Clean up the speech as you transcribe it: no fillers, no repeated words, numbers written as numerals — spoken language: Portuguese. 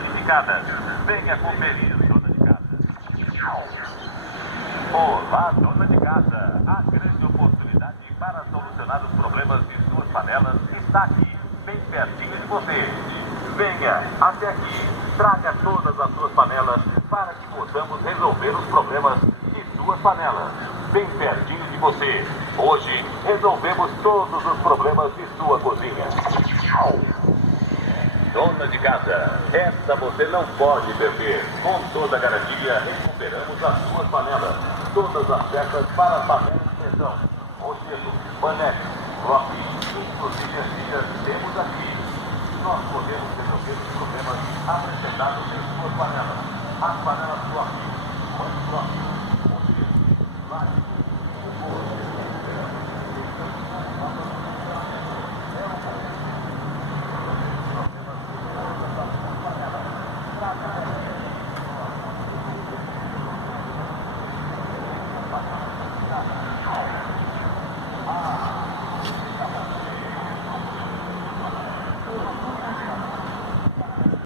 danificadas. Venha conferir, dona de casa. Olá, dona de casa. A grande oportunidade para solucionar os problemas de suas panelas está aqui, bem pertinho de você. Venha até aqui, traga todas as suas panelas para que possamos resolver os problemas de suas panelas, bem pertinho de você. Hoje resolvemos todos os problemas de sua cozinha. Dona de casa, essa você não pode perder. Com toda a garantia, recuperamos as suas panelas. Todas as peças para a panela de pressão. Rochedo, panete, bloco, inclusive as pilhas temos aqui. Nós podemos resolver os problemas apresentados em suas panelas. As panelas bloco, bloco, rochedo, plástico,